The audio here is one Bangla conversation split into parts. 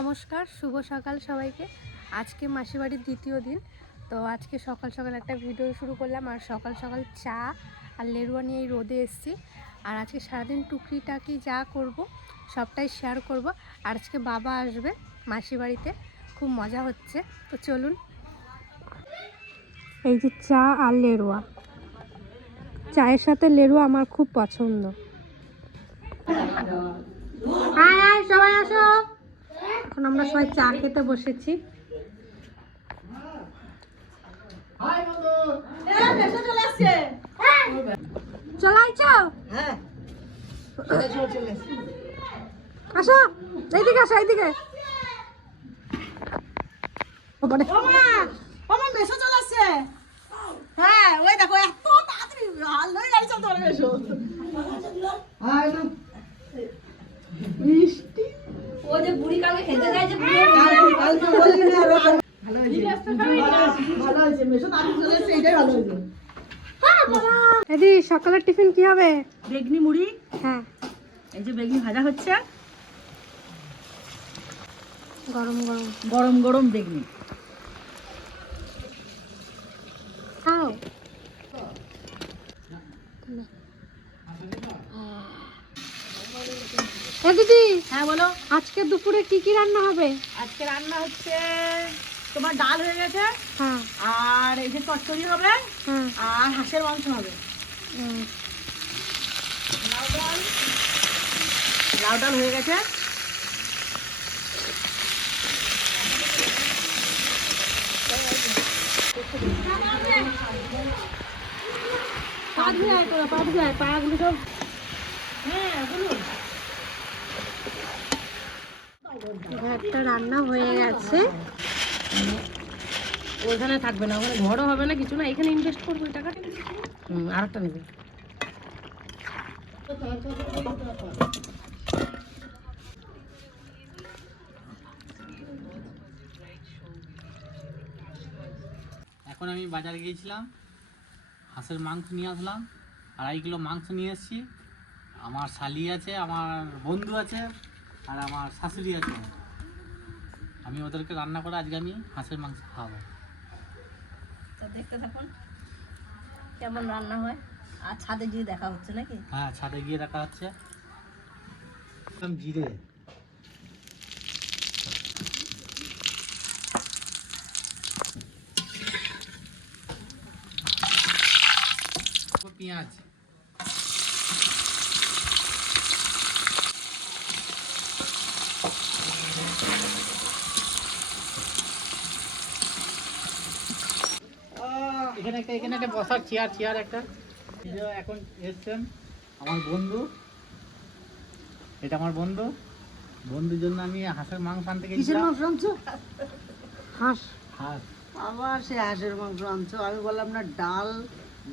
নমস্কার, শুভ সকাল সবাইকে। আজকে মাসির বাড়ির দ্বিতীয় দিন। তো আজকে সকাল সকাল একটা ভিডিও শুরু করলাম, আর সকাল সকাল চা আর লেরুয়া নিয়ে এই রোদে এসেছি। আর আজকে সারাদিন টুকরিটাকি যা করব সবটাই শেয়ার করব। আর আজকে বাবা আসবে মাসির বাড়িতে, খুব মজা হচ্ছে। তো চলুন। এই যে চা আর লেরুয়া, চায়ের সাথে লেরুয়া আমার খুব পছন্দ। হাই সবাই আসো। এখন আমরা সবাই চা খেতে বসেছি। চলাইছ? আসো এইদিকে, আসো এইদিকে। হ্যাঁ ওই দেখো এত তাড়াতাড়ি আলোয় গাড়ি চলতে পারে মেশো। মিষ্টি ও যে বুড়ি কালকে খেতে যায় যে কালকে বলি না ভালো হয়েছে মেশো তাড়াতাড়ি চলে এসেছে, এটাই ভালো হয়েছে। দিদি সকালের টিফিন কি হবে? বেগনি মুড়ি। হ্যাঁ, এই যে বেগনি ভাজা হচ্ছে, গরম গরম গরম গরম বেগনি খাও। দিদি, হ্যাঁ বলো। আজকে দুপুরে কি কি রান্না হবে? আজকে রান্না হচ্ছে তোমার ডাল হয়ে গেছে, হ্যাঁ আর এই যে চচ্চড়ি হবে, হ্যাঁ। আর হাঁসের মাংস হবে। লাউ ডাল হয়ে গেছে। একটা রান্না হয়ে গেছে। ওখানে থাকবে না, ওখানে ঘরও হবে না, কিছু না, এখানে ইনভেস্ট করবো এই টাকাটা। আর একটা নেবে। এখন আমি বাজারে গিয়েছিলাম, হাঁসের মাংস নিয়ে আসলাম, 2.5 কিলো মাংস নিয়ে এসেছি। আমার শালি আছে, আমার বন্ধু আছে, আর আমার শাশুড়ি আছে। আমি ওদেরকে রান্না করে আজকে আমি হাঁসের মাংস খাওয়াবো। তো দেখতে থাকুন কেমন রান্না হয়। আর ছাদে গিয়ে দেখা হচ্ছে নাকি? হ্যাঁ, ছাদে গিয়ে দেখা হচ্ছে। জিরে, পেঁয়াজ, এখানে একটা বসার চেয়ার একটা। এখন এসছেন আমার বন্ধু, এটা আমার বন্ধুর জন্য আমি হাঁসের মাংস আনতে গেছিলাম। হাঁস। হাঁস, আবার সে হাঁসের মাংস আনছো। আমি বললাম না ডাল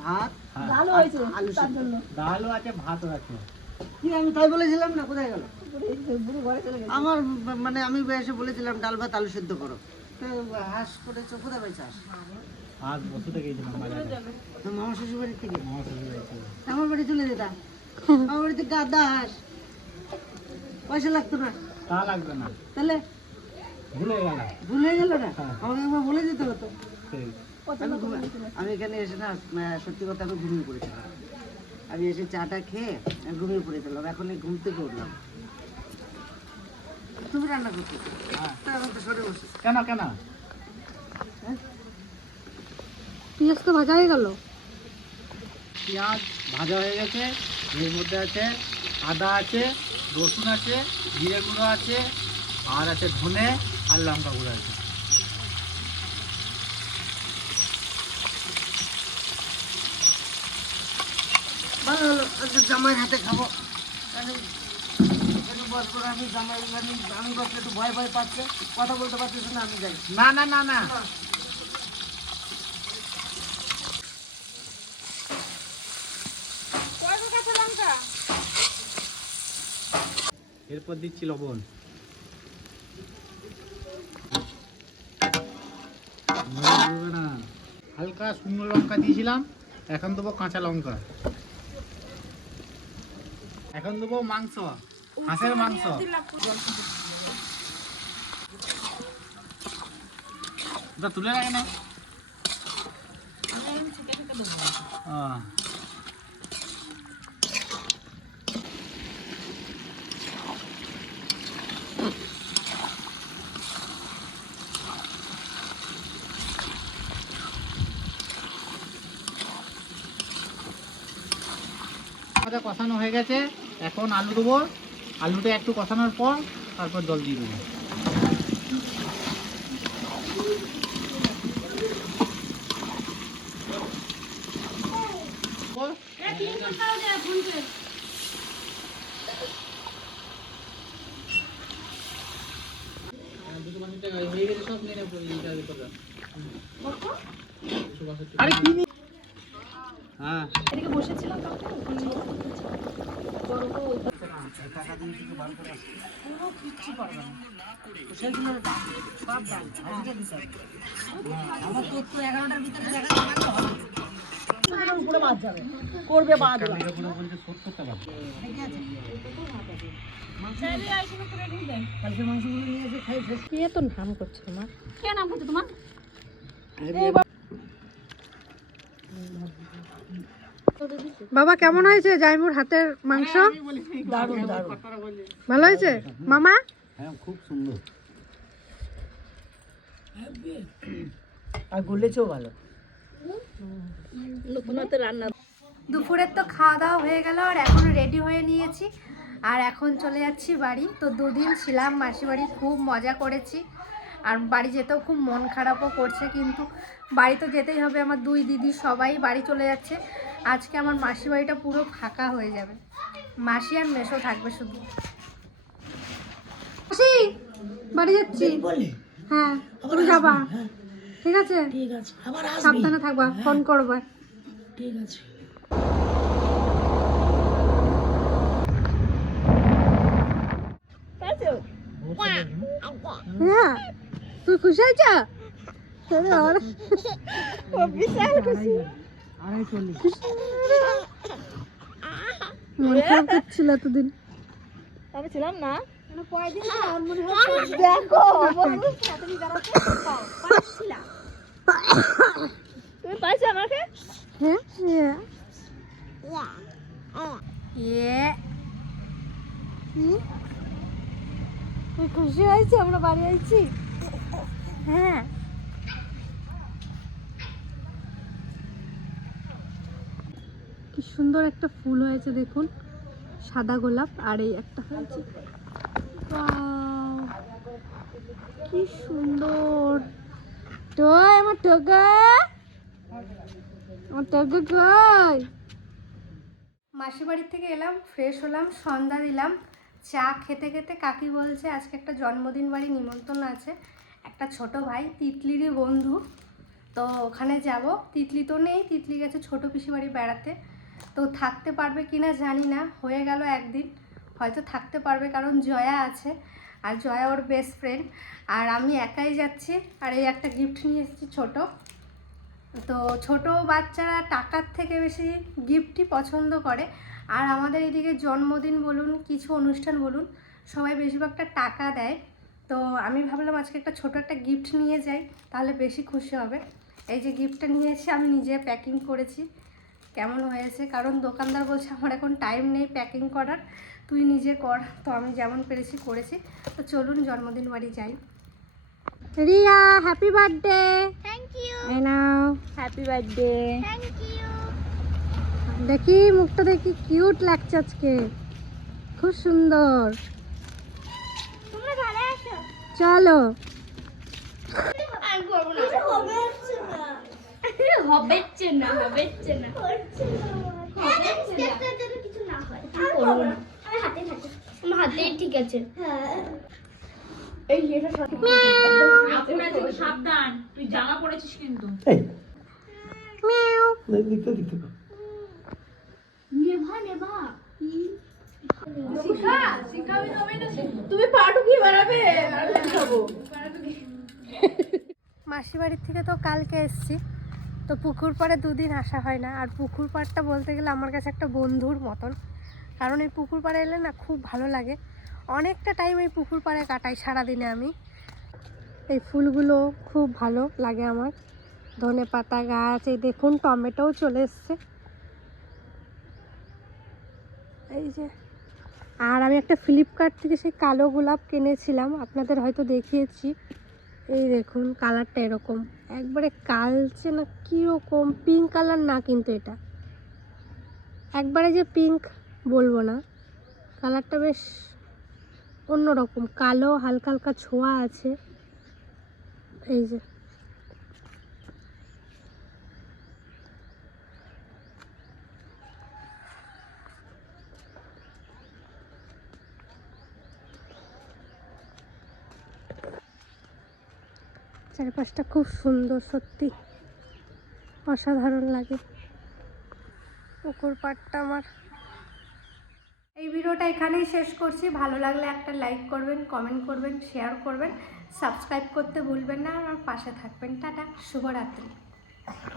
ভাত। হ্যাঁ। ডালও হয়েছে তার জন্য। ডালও আছে, ভাতও আছে। কি আমি তাই বলেছিলাম না? কোথায় গেল আমার? মানে আমি এসে বলেছিলাম ডাল ভাত আলু সেদ্ধ করো, তো হাঁস করেছো। কোথায় পাইছো হাঁস? হাঁস বসুতে গেছিলাম বাজারে, মামা শ্বশুর বাড়ির থেকে। আমার শ্বশুর বাড়ি থেকে। আমার বাড়ি চলে যেতাম, আমার বাড়িতে গাদা হাঁস, পয়সা লাগতো না। তা লাগবে না, তাহলে ভুলে গেল। ভুল হয়ে গেল না? হ্যাঁ। আমাকে একবার বলে দিতে হতো। সেই আমি এখানে এসে না সত্যি কথা আমি ঘুমিয়ে পড়েছিলাম। আমি এসে চাটা খেয়ে আমি ঘুমিয়ে পড়েছিলাম, এখন এই ঘুম থেকে উঠলাম। তুমি রান্না করছো? হ্যাঁ। তা এখন তো সরে বসে। কেন কেন? পেঁয়াজ তো ভাজা হয়ে গেল। পেঁয়াজ ভাজা হয়ে গেছে, এর মধ্যে আছে আদা আছে, রসুন আছে, জিরে গুঁড়ো আছে, আর আছে ধনে আর লঙ্কা গুঁড়ো আছে। ভালো হলো, আজকে জামাইয়ের হাতে খাবো। আমি একটু বস করে আমি জামাই আমি বসলে একটু ভয় ভয় পাচ্ছে, কথা বলতে পারতেছি না। আমি যাই। না না না না, এরপর দিচ্ছি লবণ, হালকা শুকনো লঙ্কা দিয়েছিলাম, এখন দেবো কাঁচা লঙ্কা। এখন দেবো মাংস, হাঁসের মাংস। ওটা তুলে রাখে না কষানো হয়ে গেছে। এখন আলু দেবো, আলুটা একটু কষানোর পর তারপর জল দিয়ে দেবো। হ্যাঁ টাকা দিয়ে কিছু বার করে আসছে পুরো কিচ্ছু পারবে না সেগুলো সব ডাল আজকে দিতে আমার তো একটু 11টার ভিতরে দেখা হবে উপরে বাদ যাবে করবে বাদ এটা পুরো বলতে 70 টাকা। ঠিক আছে কালকে মাংসগুলো নিয়ে এসে খাই শেষ। কে তো নাম করছে তোমার? কে নাম করছে তোমার? বাবা কেমন হয়েছে জাইমুর হাতের মাংস? দারুণ দারুণ ভালো হয়েছে মামা? হ্যাঁ খুব সুন্দর। আর গুলেছেও ভালো। দুপুরের তো খাওয়া দাওয়া হয়ে গেল আর এখন রেডি হয়ে নিয়েছি আর এখন চলে যাচ্ছি বাড়ি। তো দুদিন ছিলাম মাসি বাড়ি, খুব মজা করেছি আর বাড়ি যেতেও খুব মন খারাপও করছে, কিন্তু বাড়ি তো যেতেই হবে। আমার দুই দিদি সবাই বাড়ি চলে যাচ্ছে। আজকে আমার মাসি বাড়িটা পুরো ফাঁকা হয়ে যাবে, মাসি আর মেসো থাকবে শুধু। মাসি বাড়ি যাচ্ছি। হ্যাঁ তুমি যাবা? ঠিক আছে ঠিক আছে আবার আসবি। সাবধানে থাকবা, ফোন করবে। ঠিক আছে হ্যাঁ তুই খুশি হয়েছ? বিশাল খুশি। 2.40 মন খারাপ করছিল এতদিন। আমি ছিলাম না। দেখো তুমি পাইছো আমাকে? হ্যাঁ ইয়ে তুই খুশি হয়েছি আমরা বাড়ি আইছি? হ্যাঁ কি সুন্দর একটা ফুল হয়েছে দেখুন, সাদা গোলাপ। আর এই একটা হয়েছে, Wow! কি সুন্দর। তো আমার টগা, আমার টগা কই? মাসি বাড়ি থেকে এলাম, ফ্রেশ হলাম, সন্ধ্যা দিলাম, চা খেতে খেতে কাকি বলছে আজকে একটা জন্মদিন বাড়ি নিমন্ত্রণ আছে, একটা ছোট ভাই তিতলিরই বন্ধু, তো ওখানে যাব। তিতলি তো নেই, তিতলি গেছে ছোট পিসি বাড়ি বেড়াতে, তো থাকতে পারবে কিনা জানি না। হয়ে গেল একদিন, হয়তো থাকতে পারবে কারণ জয়া আছে আর জয়া ওর বেস্ট ফ্রেন্ড, আর আমি একাই যাচ্ছি। আর এই একটা গিফট নিয়ে এসেছি ছোট। তো ছোট বাচ্চারা টাকার থেকে বেশি গিফটই পছন্দ করে, আর আমাদের এদিকে জন্মদিন বলুন কিছু অনুষ্ঠান বলুন সবাই বেশিরভাগটা টাকা দেয়। তো আমি ভাবলাম আজকে একটা ছোট একটা গিফট নিয়ে যাই, তাহলে বেশি খুশি হবে। এই যে গিফটটা নিয়েছি, আমি নিজে প্যাকিং করেছি। কেমন হয়েছে? কারণ দোকানদার বলছে আমার এখন টাইম নেই প্যাকিং করার, তুই নিজে কর। তো আমি যেমন পেরেছি করেছি। তো চলুন জন্মদিন বাড়ি যাই। Riya happy birthday. Thank you. এই নাও। Happy birthday. Thank you. দেখি মুখটা দেখি, কিউট লাগছে আজকে, খুব সুন্দর। তোমরা ভালো আছো? চলো আমি করব না। হবেচ্ছে না। হবেচ্ছে না। কিছু না হয়। আমি করব না। আমি হাতে থাকে। আমার হাতেই ঠিক আছে। হ্যাঁ। এই এটা সঠিক। সাবধান, তুই জামা পরেছিস কিন্তু। মিয়াও। দেখতে দেখতে নেভা নেভা। তুমি পাটু কি বানাবে? আর খাবো। মাসি বাড়ির থেকে তো কালকে এসেছি, তো পুকুর পাড়ে দুদিন আসা হয় না। আর পুকুর পাড়টা বলতে গেলে আমার কাছে একটা বন্ধুর মতন, কারণ এই পুকুর পাড়ে এলে না খুব ভালো লাগে। অনেকটা টাইম এই পুকুর পাড়ে কাটাই সারাদিনে আমি। এই ফুলগুলো খুব ভালো লাগে আমার। ধনে পাতা গাছ, এই দেখুন টমেটোও চলে এসছে এই যে। আর আমি একটা ফ্লিপকার্ট থেকে সেই কালো গোলাপ কিনেছিলাম, আপনাদের হয়তো দেখিয়েছি। এই দেখুন কালারটা এরকম একবারে কালচে না কীরকম, পিঙ্ক কালার না কিন্তু এটা একবারে যে পিঙ্ক বলবো না, কালারটা বেশ অন্যরকম, কালো হালকা হালকা ছোঁয়া আছে। এই যে চারপাশটা খুব সুন্দর, সত্যি অসাধারণ লাগে। পুকুর পাড়টা আমার। এই ভিডিওটা এখানেই শেষ করছি। ভালো লাগলে একটা লাইক করবেন, কমেন্ট করবেন, শেয়ার করবেন, সাবস্ক্রাইব করতে ভুলবেন না, আমার পাশে থাকবেন। টাটা, শুভরাত্রি।